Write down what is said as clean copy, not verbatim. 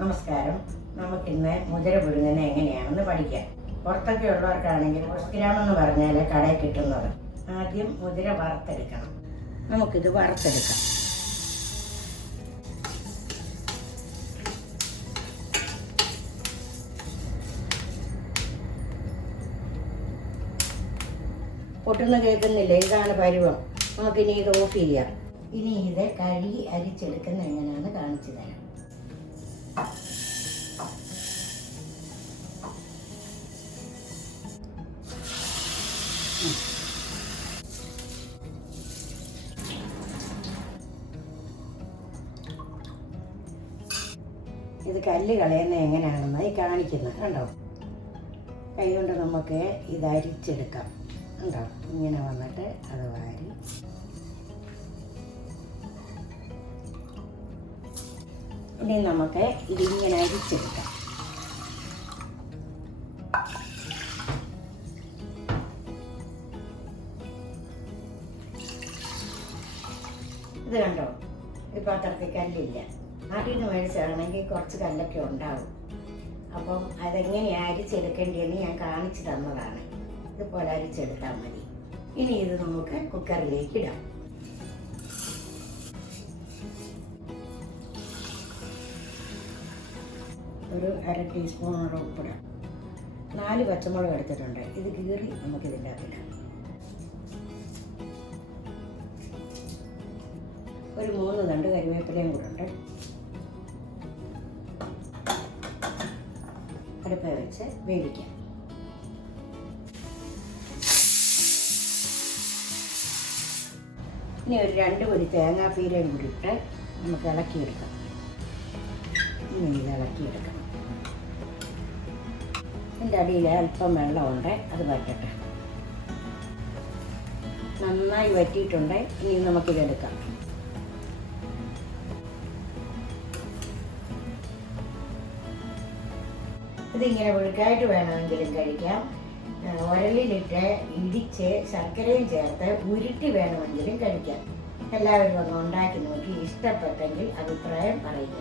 നമസ്കാരം. നമുക്കിന്ന് മുതിര പുഴുങ്ങുന്നത് എങ്ങനെയാണെന്ന് പഠിക്കാം. പുറത്തൊക്കെ ഉള്ളവർക്കാണെങ്കിൽ 1 ഗ്രാം എന്ന് പറഞ്ഞാൽ കടയിൽ കിട്ടുന്നത്. ആദ്യം മുതിര വറുത്തെടുക്കണം. നമുക്കിത് വറുത്തെടുക്കാം. പൊട്ടുന്ന കേൾക്കുന്നില്ല, ഇതാണ് പരുവം. നമുക്കിനി ഇത് ഓഫ് ചെയ്യാം. ഇനി ഇത് കഴുകി അരിച്ചെടുക്കുന്ന എങ്ങനെയാണെന്ന് കാണിച്ചു തരാം. ഇത് കല്ല് കളയുന്നത് എങ്ങനെയാണെന്ന് കാണിക്കുന്നത് കണ്ടോ. കൈ കൊണ്ട് നമുക്ക് ഇത് അരിച്ചെടുക്കാം. കണ്ടോ, ഇങ്ങനെ വന്നിട്ട് അത് വാരി ഇനി നമുക്ക് ഇതിങ്ങനെ അരിച്ചെടുക്കാം. ഇത് കണ്ടോ, ഈ പാത്രത്തിൽ കല്ലില്ല. നാട്ടിൽ നിന്ന് മേടിച്ചാണെങ്കിൽ കുറച്ച് കല്ലൊക്കെ ഉണ്ടാവും. അപ്പം അതെങ്ങനെയാണ് അരിച്ചെടുക്കേണ്ടതെന്ന് ഞാൻ കാണിച്ചു തന്നതാണ്. ഇതുപോലെ അരിച്ചെടുത്താൽ മതി. ഇനി ഇത് നമുക്ക് കുക്കറിലേക്ക് ഇടാം. ഒരു 1/2 ടീസ്പൂണോളം ഉപ്പിടാം. 4 പച്ചമുളക് എടുത്തിട്ടുണ്ട്. ഇത് കീറി നമുക്കിതിൻ്റെ അകത്തിടാം. ഒരു 3 തണ്ട് കരിവേപ്പിലയും കൂടെ ഉണ്ട്. അടുപ്പ വെച്ച് വേവിക്കാം. ഇനി ഒരു 2 പൊടി തേങ്ങാപ്പീരയും കൂടി ഇട്ട് നമുക്ക് ഇളക്കിയെടുക്കാം. ഇനി ഇത് ഇളക്കിയെടുക്കണം. ഇതിൻ്റെ അടിയിൽ അല്പം വെള്ളമുണ്ട്, അത് വറ്റട്ടെ. നന്നായി വറ്റിയിട്ടുണ്ട്. ഇനി നമുക്കിതെടുക്കാം. ഇതിങ്ങനെ ഒഴുക്കായിട്ട് വേണമെങ്കിലും കഴിക്കാം. ഉരലിലിട്ട് ഇടിച്ച് ശർക്കരയും ചേർത്ത് ഉരുട്ടി വേണമെങ്കിലും കഴിക്കാം. എല്ലാവരും ഒന്ന് ഉണ്ടാക്കി നോക്കി ഇഷ്ടപ്പെട്ടെങ്കിൽ അഭിപ്രായം പറയുക.